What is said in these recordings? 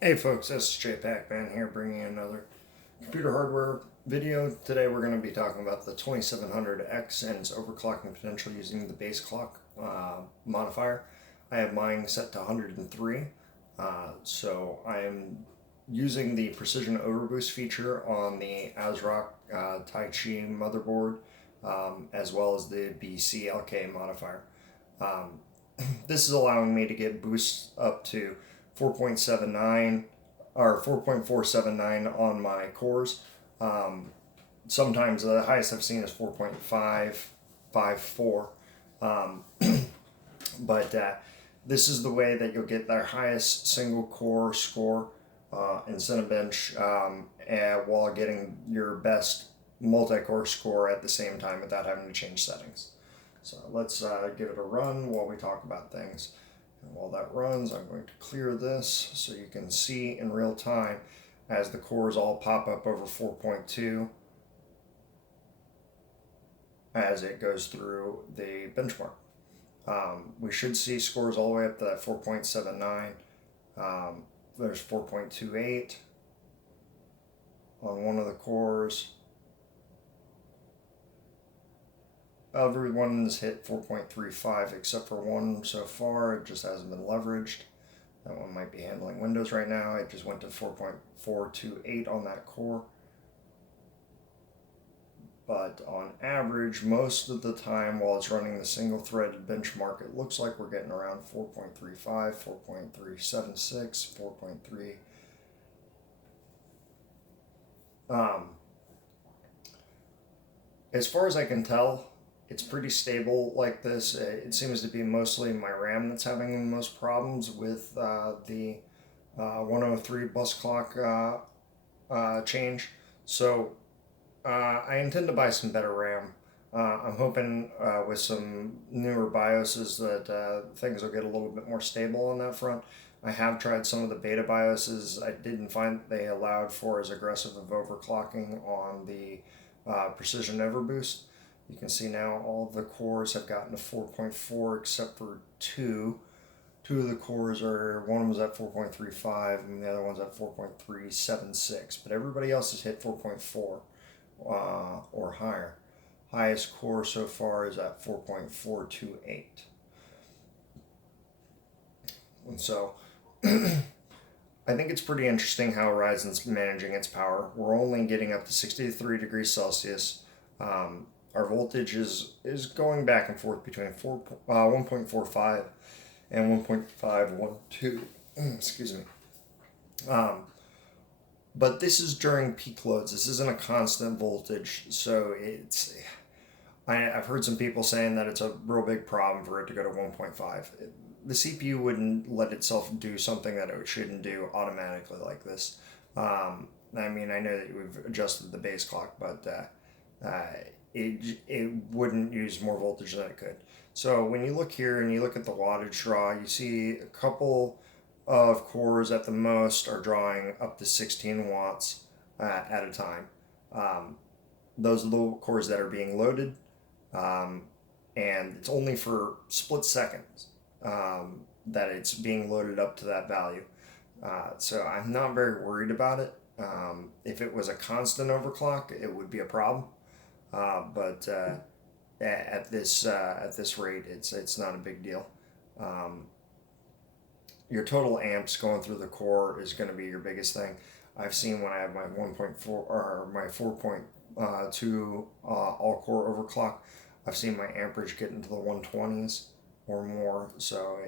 Hey folks, ssjpacman here, bringing you another computer hardware video. Today we're going to be talking about the 2700X and its overclocking potential using the bclk modifier. I have mine set to 103, so I am using the precision overboost feature on the ASRock taichi motherboard, as well as the bclk modifier. This is allowing me to get boosts up to 4.79 or 4.479 on my cores. Sometimes the highest I've seen is 4.554. But this is the way that you'll get their highest single core score in Cinebench, while getting your best multi-core score at the same time without having to change settings. So let's give it a run while we talk about things. And while that runs, I'm going to clear this so you can see in real time as the cores all pop up over 4.2 as it goes through the benchmark. We should see scores all the way up to that 4.79. There's 4.28 on one of the cores. Everyone's hit 4.35 except for one so far. It just hasn't been leveraged. That one might be handling Windows right now. It just went to 4.428 on that core. But on average, most of the time while it's running the single threaded benchmark, it looks like we're getting around 4.35, 4.376, 4.3. As far as I can tell, it's pretty stable like this. It seems to be mostly my RAM that's having the most problems with the 103 bus clock change. So I intend to buy some better RAM. I'm hoping with some newer BIOSes that things will get a little bit more stable on that front. I have tried some of the beta BIOSes. I didn't find they allowed for as aggressive of overclocking on the Precision Overboost. You can see now all of the cores have gotten to 4.4 except for two. Two of the cores are, one was at 4.35 and the other one's at 4.376. But everybody else has hit 4.4 or higher. Highest core so far is at 4.428. And so I think it's pretty interesting how Ryzen's managing its power. We're only getting up to 63 degrees Celsius. Our voltage is going back and forth between 1.45 and 1.512. Excuse me. But this is during peak loads. This isn't a constant voltage, so it's. I've heard some people saying that it's a real big problem for it to go to 1.5. The CPU wouldn't let itself do something that it shouldn't do automatically like this. I mean, I know that we've adjusted the base clock, but it wouldn't use more voltage than it could. So when you look here and you look at the wattage draw, you see a couple of cores at the most are drawing up to 16 watts at a time. Those are the cores that are being loaded, and it's only for split seconds that it's being loaded up to that value. So I'm not very worried about it. If it was a constant overclock, it would be a problem. But at this rate, it's not a big deal. Your total amps going through the core is going to be your biggest thing. I've seen when I have my 1.4 or my 4.2 all core overclock, I've seen my amperage get into the 120s or more. So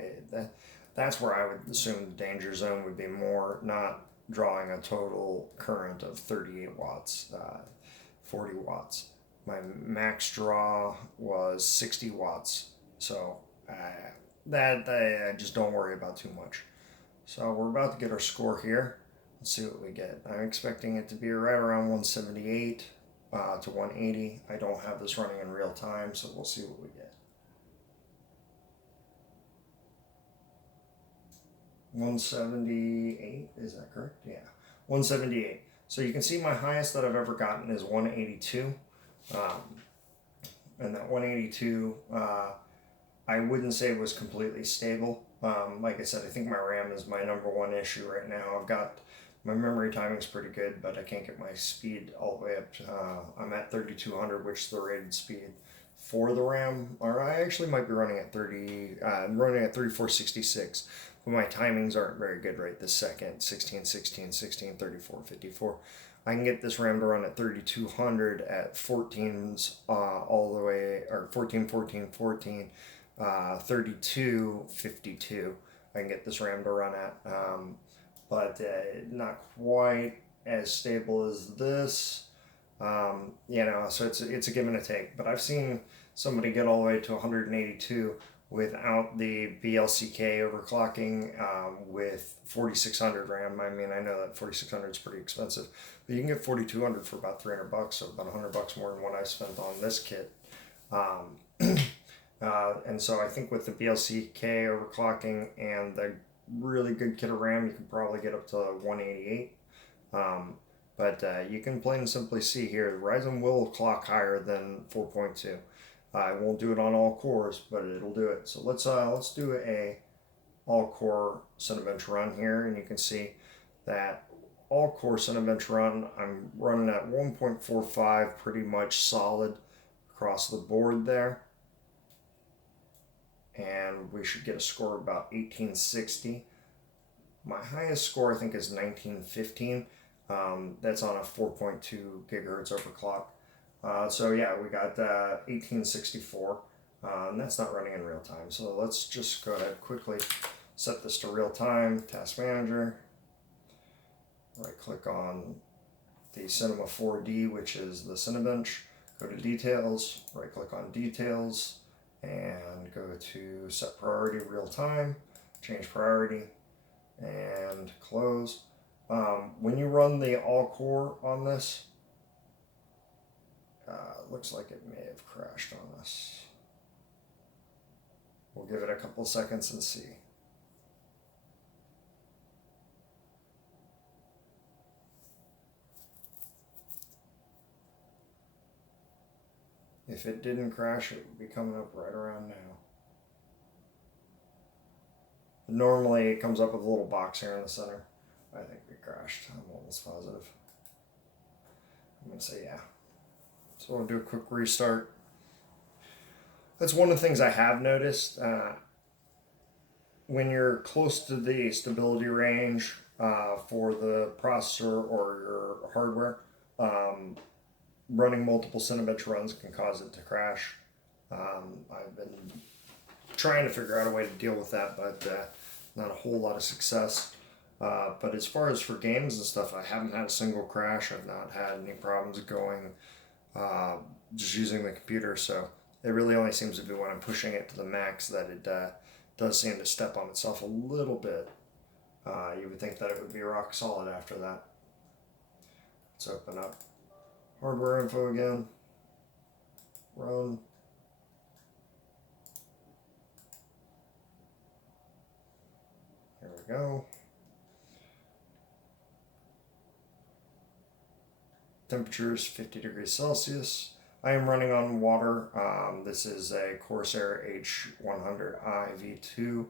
that's where I would assume the danger zone would be more, not drawing a total current of 38 watts, 40 watts. My max draw was 60 watts, so that I just don't worry about too much. So we're about to get our score here. Let's see what we get. I'm expecting it to be right around 178 to 180. I don't have this running in real time, so we'll see what we get. 178, is that correct? Yeah, 178. So you can see my highest that I've ever gotten is 182. And that 182, I wouldn't say it was completely stable. Like I said, I think my RAM is my number one issue right now. I've got my memory timing's pretty good, but I can't get my speed all the way up to, I'm at 3200, which is the rated speed for the RAM. Or I actually might be running at I'm running at 3466, but my timings aren't very good right this second. 16, 16, 16, 34, 54. I can get this RAM to run at 3200 at 14s all the way, or 14, 14, 14, 32, 52. I can get this RAM to run at. But not quite as stable as this. You know, so it's a give and a take. But I've seen somebody get all the way to 182 without the bclk overclocking with 4600 RAM. I mean, I know that 4600 is pretty expensive, but you can get 4200 for about 300 bucks, so about 100 bucks more than what I spent on this kit. And so I think with the bclk overclocking and the really good kit of RAM, you can probably get up to 188. But you can plain and simply see here, Ryzen will clock higher than 4.2. I won't do it on all cores, but it'll do it. So let's do a all core Cinebench run here, and you can see that all core Cinebench run, I'm running at 1.45 pretty much solid across the board there. And we should get a score of about 1860. My highest score I think is 1915. That's on a 4.2 gigahertz overclock. So yeah, we got 1864, and that's not running in real time. So let's just go ahead quickly set this to real time. Task Manager. Right click on the Cinema 4D, which is the Cinebench. Go to Details. Right click on Details. And go to set priority real time, change priority, and close. When you run the all core on this, looks like it may have crashed on us. We'll give it a couple seconds and see. If it didn't crash, it would be coming up right around now. Normally it comes up with a little box here in the center. I think it crashed. I'm almost positive. I'm going to say yeah. So we'll do a quick restart. That's one of the things I have noticed. When you're close to the stability range for the processor or your hardware, running multiple Cinebench runs can cause it to crash. I've been trying to figure out a way to deal with that, but not a whole lot of success. But as far as for games and stuff, I haven't had a single crash. I've not had any problems going just using the computer. So it really only seems to be when I'm pushing it to the max that it does seem to step on itself a little bit. You would think that it would be rock solid after that. Let's open up hardware info again. Run. Here we go. Temperature is 50 degrees Celsius. I am running on water. This is a Corsair H100i V2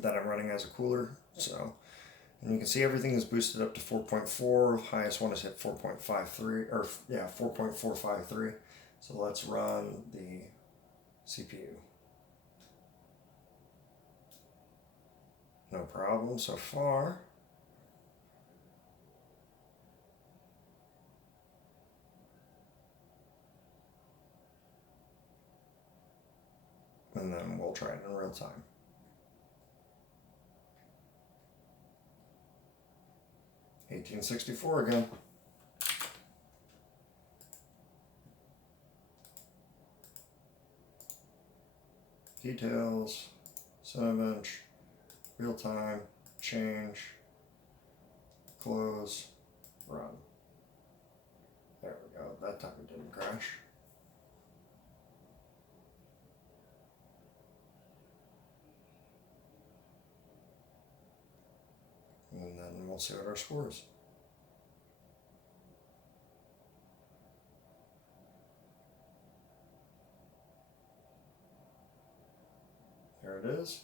that I'm running as a cooler. So, and you can see everything is boosted up to 4.4. Highest one is hit 4.53, or yeah, 4.453. So let's run the CPU. No problem so far. And then we'll try it in real time. $1864 again. Details, Cinebench, real time, change, close, run. There we go. That time it didn't crash. And then we'll see what our score is. There it is,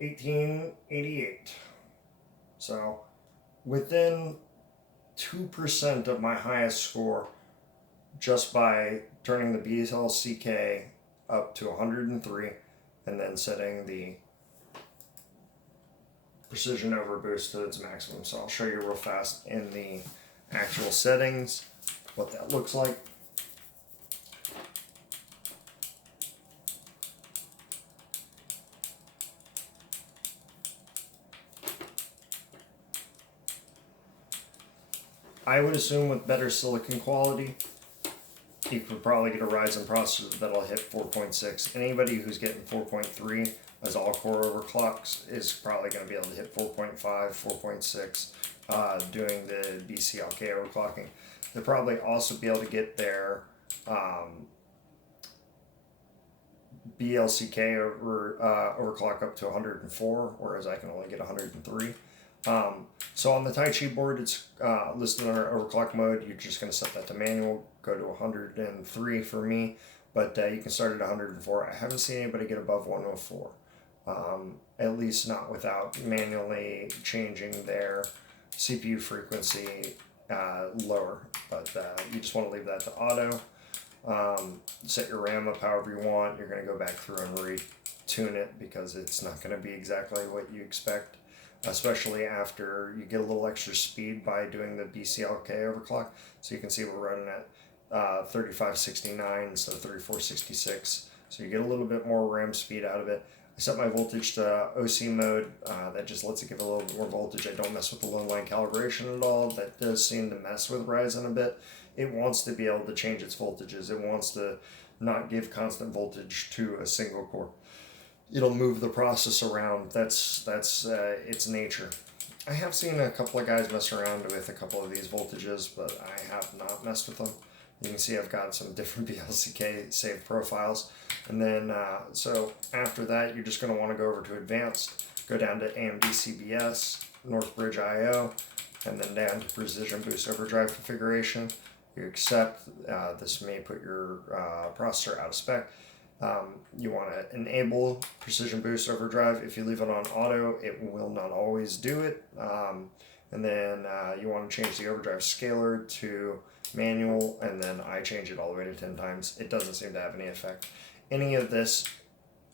1888. So within 2% of my highest score just by turning the bclk up to 103 and then setting the precision overboost to its maximum. So I'll show you real fast in the actual settings what that looks like. I would assume with better silicon quality, you could probably get a Ryzen processor that'll hit 4.6. Anybody who's getting 4.3 as all-core overclocks is probably going to be able to hit 4.5, 4.6 doing the bclk overclocking. They'll probably also be able to get their bclk overclock up to 104, whereas I can only get 103. So on the taichi board, it's listed under overclock mode. You're just going to set that to manual, go to 103 for me, but you can start at 104. I haven't seen anybody get above 104, at least not without manually changing their CPU frequency lower, but you just want to leave that to auto. Set your RAM up however you want. You're going to go back through and retune it because it's not going to be exactly what you expect, especially after you get a little extra speed by doing the bclk overclock. So you can see we're running at 3569 instead of 3466. So you get a little bit more RAM speed out of it. I set my voltage to OC mode. That just lets it give a little bit more voltage. I don't mess with the low line calibration at all. That does seem to mess with Ryzen a bit. It wants to be able to change its voltages. It wants to not give constant voltage to a single core. It'll move the process around. That's its nature. I have seen a couple of guys mess around with a couple of these voltages, but I have not messed with them. You can see I've got some different bclk saved profiles. And then, so after that, you're just going to want to go over to advanced, go down to AMD CBS, Northbridge IO, and then down to Precision Boost Overdrive configuration. You accept. This may put your processor out of spec. You want to enable Precision Boost Overdrive. If you leave it on auto, it will not always do it. And then you want to change the overdrive scaler to manual, and then I change it all the way to 10 times. It doesn't seem to have any effect. Any of this,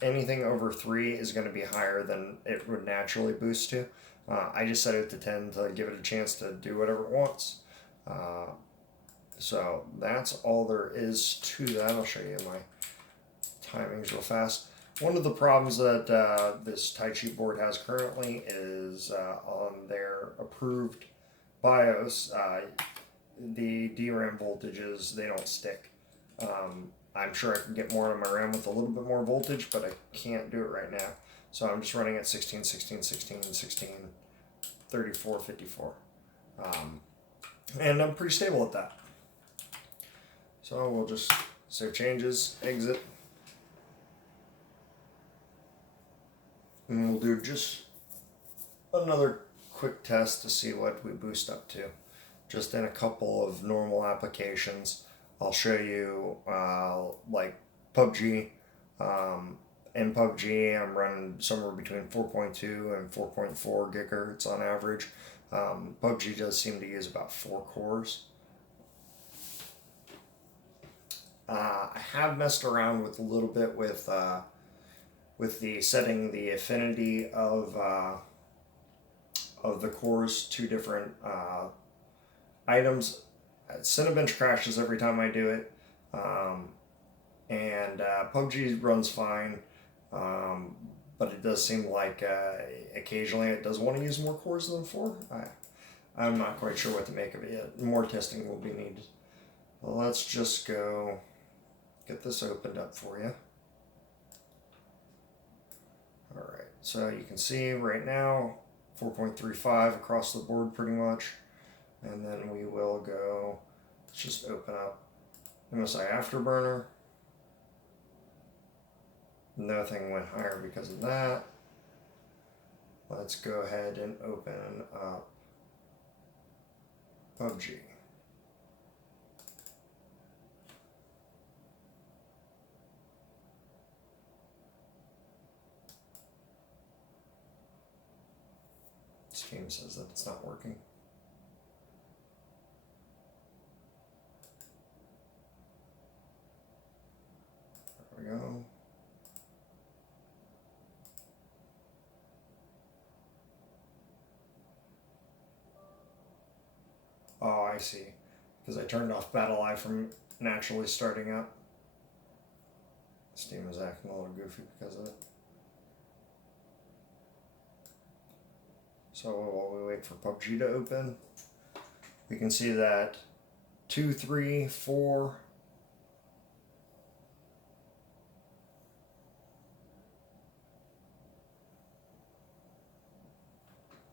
anything over 3 is going to be higher than it would naturally boost to. I just set it to 10 to give it a chance to do whatever it wants. So that's all there is to that. I'll show you my timings real fast. One of the problems that this taichi board has currently is on their approved BIOS, the DRAM voltages, they don't stick. I'm sure I can get more out of my RAM with a little bit more voltage, but I can't do it right now. So I'm just running at 16, 16, 16, 16, 34, 54. And I'm pretty stable at that. So we'll just save changes, exit. And we'll do just another quick test to see what we boost up to. Just in a couple of normal applications. I'll show you like PUBG. In PUBG, I'm running somewhere between 4.2 and 4.4 gigahertz on average. PUBG does seem to use about 4 cores. I have messed around with a little bit with the setting the affinity of the cores to different items. Cinebench crashes every time I do it, and PUBG runs fine, but it does seem like occasionally it does want to use more cores than 4. I'm not quite sure what to make of it yet. More testing will be needed. Well, let's just go get this opened up for you. Alright, so you can see right now 4.35 across the board pretty much. And then we will go, let's just open up MSI Afterburner. Nothing went higher because of that. Let's go ahead and open up PUBG. Steam says that it's not working. There we go. Oh, I see. Because I turned off BattleEye from naturally starting up. Steam is acting a little goofy because of it. So while we wait for PUBG to open, we can see that 2, 3, 4,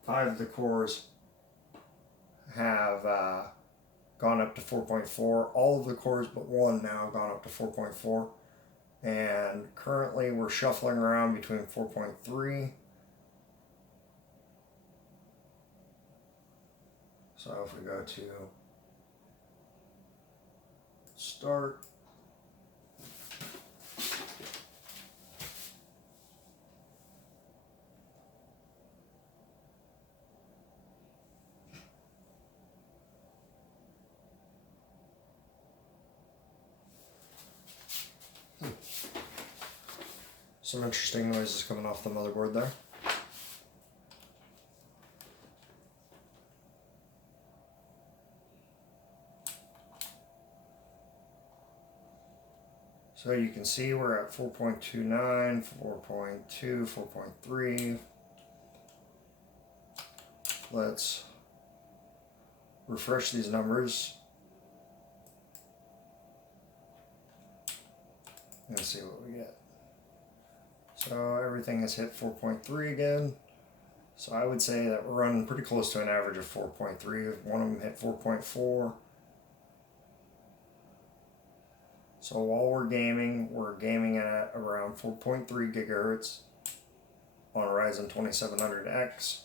5 of the cores have gone up to 4.4. All of the cores but one now have gone up to 4.4. And currently we're shuffling around between 4.3. So if we go to start, some interesting noises coming off the motherboard there. So you can see we're at 4.29, 4.2, 4.3. Let's refresh these numbers and see what we get. So everything has hit 4.3 again. So I would say that we're running pretty close to an average of 4.3. One of them hit 4.4. So while we're gaming at around 4.3 gigahertz on a Ryzen 2700X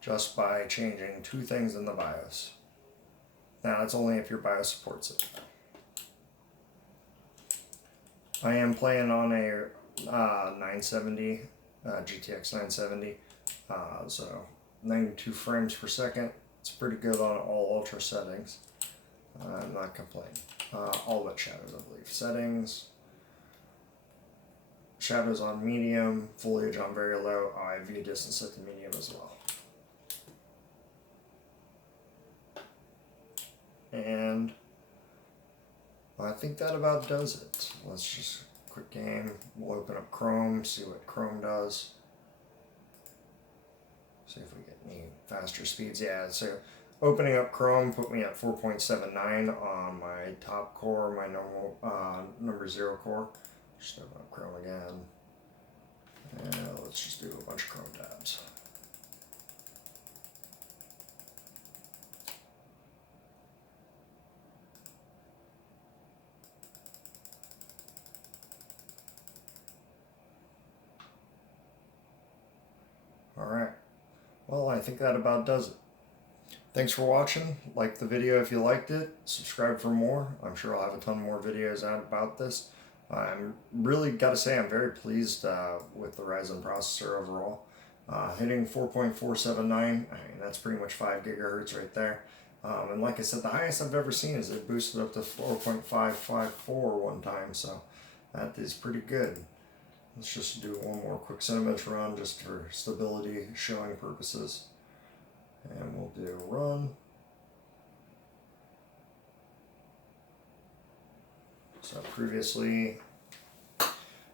just by changing 2 things in the BIOS. Now that's only if your BIOS supports it. I am playing on a 970, GTX 970, so 92 frames per second. It's pretty good on all ultra settings. I'm not complaining. All but shadows, I believe. Settings, shadows on medium, foliage on very low. I view distance at the medium as well. And I think that about does it. Let's just quick game. We'll open up Chrome, see what Chrome does. See if we get any faster speeds. Yeah, so opening up Chrome put me at 4.79 on my top core, my normal number 0 core. Just open up Chrome again. And let's just do a bunch of Chrome tabs. Alright, well I think that about does it. Thanks for watching. Like the video if you liked it. Subscribe for more. I'm sure I'll have a ton more videos out about this. I'm really got to say I'm very pleased with the Ryzen processor overall. Hitting 4.479, I mean that's pretty much 5 gigahertz right there. And like I said, the highest I've ever seen is it boosted up to 4.554 one time, so that is pretty good. Let's just do one more quick Cinebench run just for stability showing purposes. And we'll do run. So previously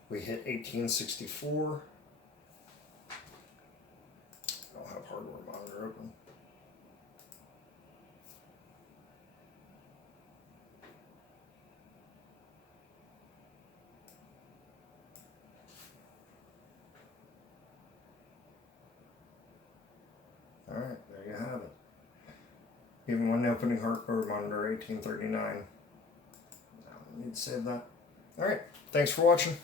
we hit 1864. I don't have hardware monitor open. Alright, there you have it. Even when opening hardware monitor 1839. Now, I need to save that. Alright, thanks for watching.